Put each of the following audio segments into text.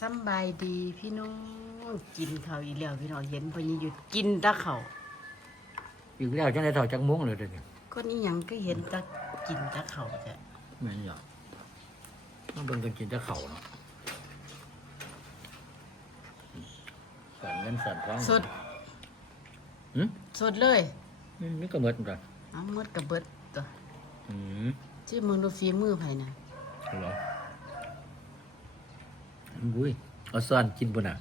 สำบายดีพี่น้องกินข้าวอีแล้วพี่น้องเห็นพอนี้หยุดกินแตะข้าวอีกแล้วจังได้ถอดจักมุ้งเลยเดี๋ยวนี้ก็นี่ยังก็เห็นแตะกินแตะข้าวจ้ะแม่นหยอดต้องเบิ่งกันกินจะเข่าเนาะสั่นเงินสั่นท้องสดหืมสดเลยนี่ก็เมิดเหมือนกันเอาหมดกระเบิดตัวอืมที่มึงดูฝีมือไผน่ะเหรอ บุ้ยเอาซ่อนกินปุ่นอะ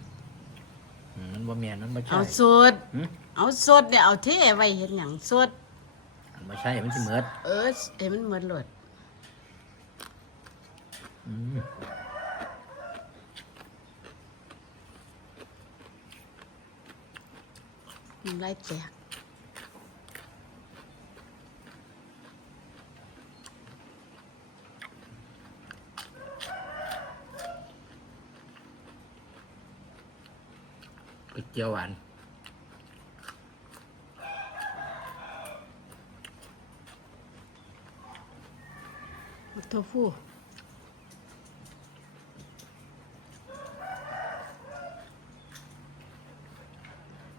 อืมมันบ่แม่นมันบ่ใช่เอาสด หืมเอาสดเนี่ยเอาเทไว้เห็นหยังสด มันบ่ใช่มันสิเมิดเออเห็นมันเหมือนหลดอืมมันไล่แตก ก๋วยเตี๋ยวหวานโทฟู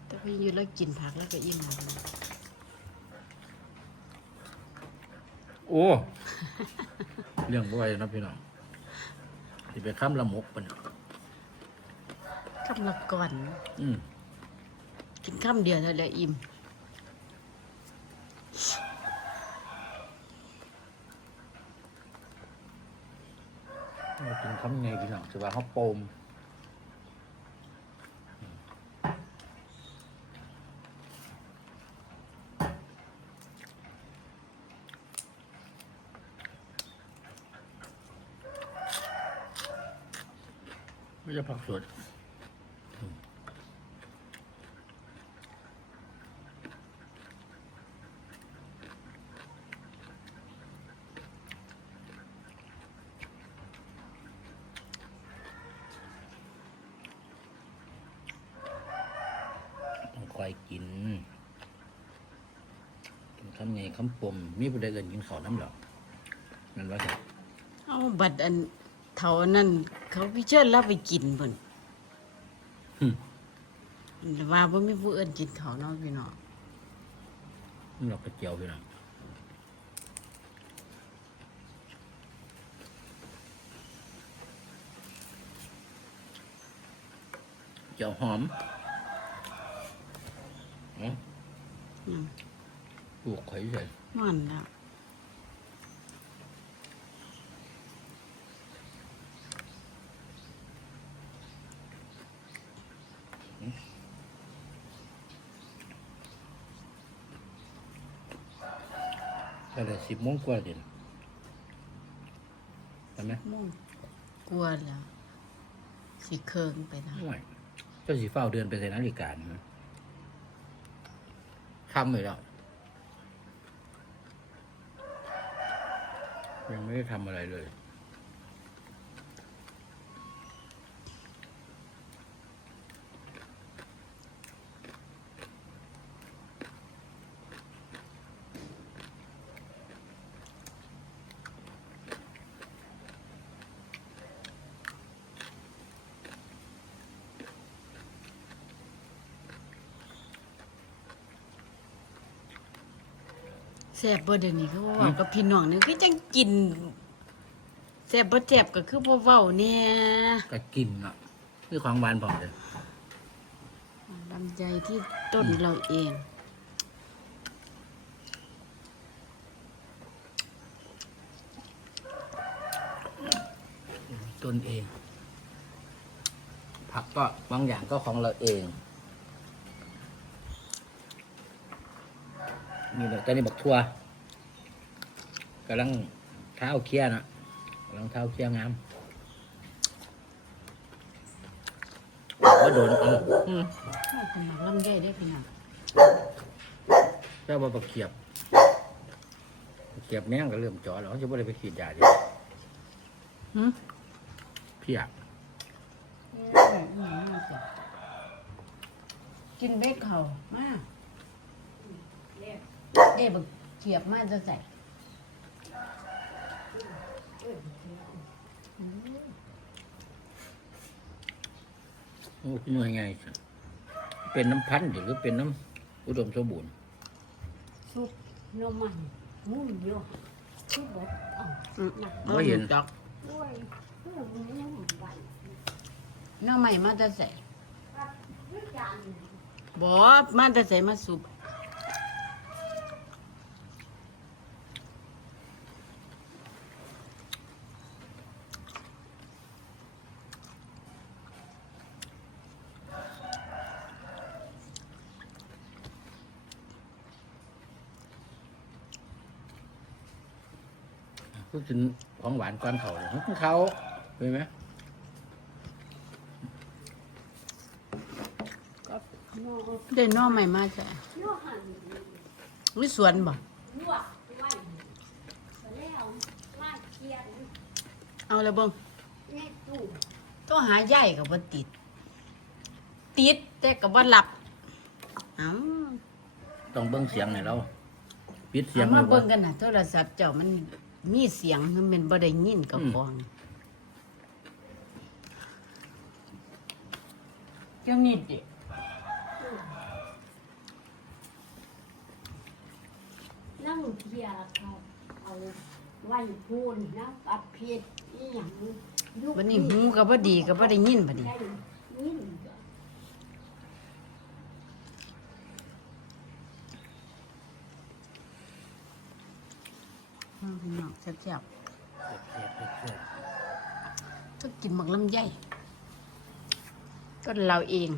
แต่พออยู่แล้วกินผักแล้วก็อิ่มแล้วโอ้ เรื่องบ่ไหวเนาะพี่น้องสิไปค้ำละหมกปะเนี่ย คำละก่อน อืมกินคำเดียวเท่าแล้วอิ่มเอากินคำไงพี่น้องสิว่าเขาโปมไม่จะผักสดอืมต้องคอย กินกินคำไงคำปมมีผู้ใดเกินกินข้าวน้ำหรอกนั่นว่าจะเอาบัดอันเท่านั้นเขาพิเชิญเราไปกินเพิ่นหึว่าบ่มีผู้อื่นกินเขาวเนาะพี่น้องนี่เรากระเจียวพี่น้องเจียวหอมเนาะ อืม ปลูกไข่ใส่มันแล้วก็เลยสิบโมงกว่าเด่นเห็นไหมม่วงกลัวแล้วสิเคิงไปทางไม่ไหวเจ้าสีเฝ้าเดือนไปใส่นาฬิกานะ คำเลยแล้วยังไม่ได้ทำอะไรเลย แซ่บบ่เดี๋ยวนี้เขาบอกว่ากับพี่น้องนี่คือจังกินแซ่บบ่แซ่บก็คือบ่เว้าแน่ก็กินอะนี่ของหวานพอเลยลำใจที่ต้นเราเองต้นเอง ผักก็บางอย่างก็ของเราเอง นี่แหละตอนนี้บักทั่วกำลังเท้าเคี้ยนะกำลังเท้าเคี้ยงามว่าโดนเอาอืมพี่น้องลำใจได้อพี่น้องแค่ว่าบักเขียบบักเขียบแม่งก็เริ่มจ่อแล้วเขาจะไม่ได้ไปขีดยาดิหึเพียกกินเบ็ดเขามา เด้บักเขียบมาจะใส่โอ้พี่หน่วยไงเป็นน้ำพันธุ์หรือเป็นน้ำอุดมสมบูรณ์ซุปน้ำมันหมุนเยอะซุปแบบอะอืมบ่เห็นดอกด้วยเพื่อมันนุ่มไหวหน้าใหม่มาแต่ใส่ด้วยจานบ่มาแต่ใส่มาสุบ พูดถึงของหวานก้อนเขาเลยของเขาเห็นไหมก็นอกได้หน้าใหม่มาใส่นอกหันมีสวนบ่ลวกไว้แล้วมาเคียนเอาละเบิ่งในตู้ต้องหาใหญ่กับบ่ติด ติดแต่กับบ่หลับเอ้าต้องเบิ้งเสียงให้เราปิดเสียเอางมาไว้บ่เบิ่งกันน่ะโทรศัพท์เจ้ามัน มีเสียงมันเป็นบ่ได้ยินกับอืมฟองเจ้านี่ดินั่งเคียครับเอาไว้พูนนะปัดเพชรอีหยังยุคบัดนี้หูก็บ่ดีก็บ่ได้ยินบัดนี้ ได้ยิน อืมพี่น้อง แซ่บเสียบเสียบเสียบๆก็กินหมักลำไยก็เราเอง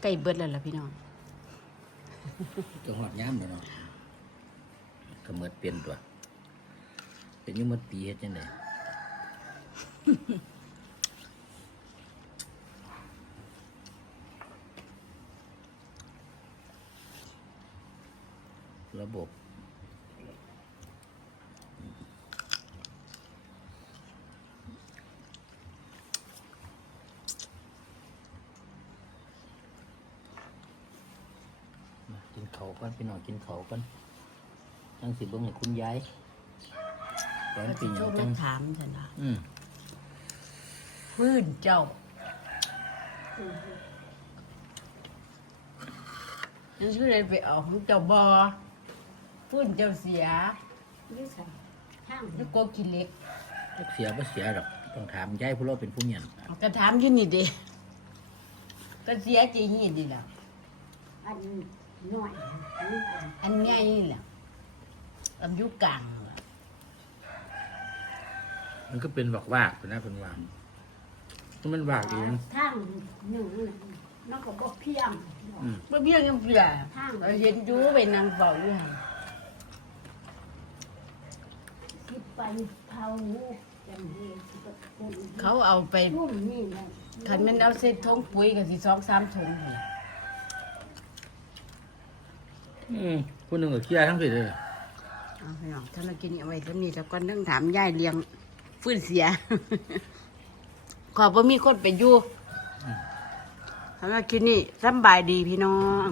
ใกล้เบิดแล้วล่ะพี่น้อง จะหอดย้ำเดี๋ยวเนาะก็เหมือนเปลี่ยนตัว เป็นอยุ่หมดปีเฮ็ดจังไดระบบ มากิน เขาวก่อนพี่น้องกินเขาวก่อนจังสิเบิ่งให้คุณยายตอนก็ปีสิหโทยัรงจัมางถามฉันว่าอืมพื้นเจ้ายังชื่ออะไรไปเอาของเจ้าบอพื้นเจ้าเสียยืดใส่ข้างลูกโกกินเล็กจักเสียบ่เสียดอกต้องถามยายผู้เราเป็นผู้เมียนกระถามอยี่นี่เด้ก็เสียจริงนี่ดีละอัน หน่อยอันนี้อันอันใหญ่นี่แหละอายุกลางล่ะมันก็เป็นบอกวากนะเป็นวางก็มันวากเองทางหนึ่งนั่นก็บ่เพียงอืมเมื่อเบี้ยยังเปลี่ยทางเราเห็นอยู่ไปนางเฝ้าอยู่หั่นคิดไปเผาอย่างนี้ก็เป็นเขาเอาไปรุ่มนี่นะคันแมันเอาเศษทงปุ๋ยก็สิสองสามถุงนี่ อืมผู้หนึ่งก็เคลียร์ทั้งสิเลยเอาพี่น้องถ้าเรากินเอาไว้ก็มีแล้วก็นั่งถามยายเลี้ยงฟื้นเสีย ขอบว่ามีคนไปอยู่ถ้าเรากินนี่สำบายดีพี่น้อง